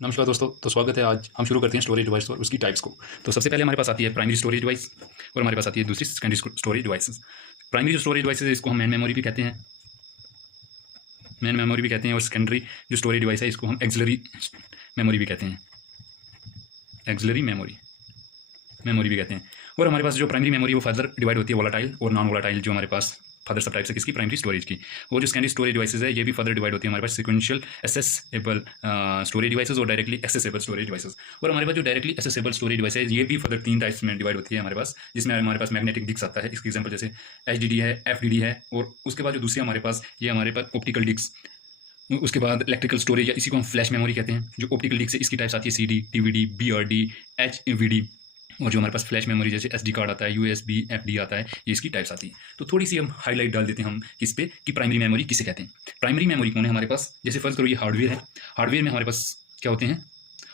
नमस्कार दोस्तों। तो स्वागत है। आज हम शुरू करते हैं स्टोरेज डिवाइस और उसकी टाइप्स को। तो सबसे पहले हमारे पास आती है प्राइमरी स्टोरेज डिवाइस और हमारे पास आती है दूसरी सेकेंडरी स्टोरेज डिवाइसेस। प्राइमरी जो स्टोरेज डिवाइस है इसको हम मेन मेमोरी भी कहते हैं, और सेकेंडरी जो स्टोरेज डिवाइस है इसको हम एक्सिलरी मेमोरी भी कहते हैं, मेमोरी भी कहते हैं। और हमारे पास जो प्राइमरी मेमोरी वो फर्दर डिवाइड होती है वोलाटाइल और नॉन वोलाटाइल, जो हमारे पास फर्दर सब टाइप्स है किसकी, प्राइमरी स्टोरेज की। और जो सेकेंडरी स्टोरेज डिवाइसेज है ये भी फर्दर डिवाइड होती है हमारे पास सिक्वेंशियल एसेसेबल स्टोरेज डिवाइसेज और डायरेक्टली एक्सेसिबल स्टोरेज डिवाइसेज। और हमारे पास जो डायरेक्टली एक्सेसिबल स्टोरेज डिवाइस है ये भी फर्दर 3 टाइप्स में डिवाइड होती है हमारे पास, जिसमें हमारे पास मैग्नेटिक डिस्क आता है। इसकी एग्जांपल जैसे HDD है, FDD है। और उसके बाद जो दूसरी हमारे पास ऑप्टिकल डिस्क। उसके बाद इलेक्ट्रिकल स्टोरेज या इसी को हम फ्लैश मेमोरी कहते हैं। जो ऑप्टिकल डिस्क है इसकी टाइप्स आती है CD, DVD, BRD, HVD। और जो हमारे पास फ्लैश मेमोरी जैसे SD कार्ड आता है, USB, FD आता है, ये इसकी टाइप्स आती है। तो थोड़ी सी हम हाईलाइट डाल देते हैं हम किस पे कि प्राइमरी मेमोरी किसे कहते हैं। प्राइमरी मेमोरी कौन है हमारे पास, जैसे फर्ज करो ये हार्डवेयर है। हार्डवेयर में हमारे पास क्या होते हैं,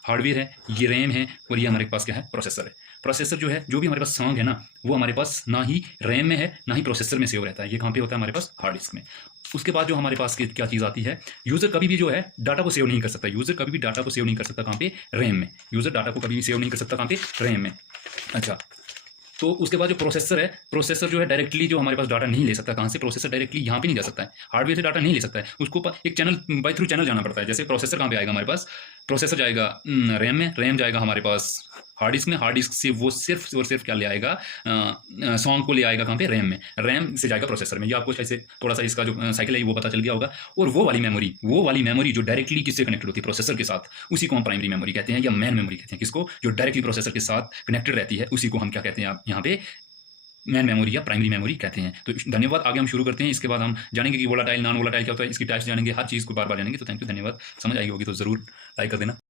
हार्डवेयर है, ये रैम है और ये हमारे पास क्या है, प्रोसेसर है। प्रोसेसर जो है, जो भी हमारे पास सॉन्ग है ना, वो हमारे पास ना ही रैम में है ना ही प्रोसेसर में सेव रहता है। ये कहाँ पे होता है, हमारे पास हार्ड डिस्क में। उसके बाद जो हमारे पास क्या चीज़ आती है, यूज़र कभी भी जो है डाटा को सेव नहीं कर सकता। यूज़र कभी भी डाटा को सेव नहीं कर सकता कहाँ पे, रैम में। यूज़र डाटा को कभी भी सेव नहीं कर सकता कहाँ पे, रैम में। अच्छा, तो उसके बाद जो प्रोसेसर है, प्रोसेसर जो है डायरेक्टली जो हमारे पास डाटा नहीं ले सकता। कहाँ से, प्रोसेसर डायरेक्टली यहाँ पे नहीं जा सकता है, हार्डवेयर से डाटा नहीं ले सकता है। उसको एक चैनल बाय थ्रू चैनल जाना पड़ता है। जैसे प्रोसेसर कहाँ पे आएगा हमारे पास, प्रोसेसर जाएगा रैम में, रैम जाएगा हमारे पास हार्ड डिस्क में, हार्ड डिस्क से वो सिर्फ और सिर्फ क्या ले आएगा, सॉन्ग को ले आएगा कहाँ पे, रैम में, रैम से जाएगा प्रोसेसर में। ये आपको ऐसे थोड़ा सा इसका जो साइकिल है वो पता चल गया होगा। और वो वाली मेमोरी जो डायरेक्टली किससे कनेक्टेड होती है, प्रोसेसर के साथ, उसी को हम प्राइमरी मेमोरी कहते हैं या मेन मेमोरी कहते हैं। किसको, जो डायरेक्टली प्रोसेसर के साथ कनेक्टेड रहती है उसी को हम क्या कहते हैं, आप यहाँ पे मैन मेमोरी या प्राइमरी मेमोरी कहते हैं। तो धन्यवाद। आगे हम शुरू करते हैं। इसके बाद हम जानेंगे कि वोलाटाइल, नॉन वोलाटाइल क्या होता है, इसकी टाइप्स जानेंगे, हर चीज़ को बार बार जानेंगे। तो थैंक यू, धन्यवाद। समझ आई होगी तो ज़रूर लाइक कर देना।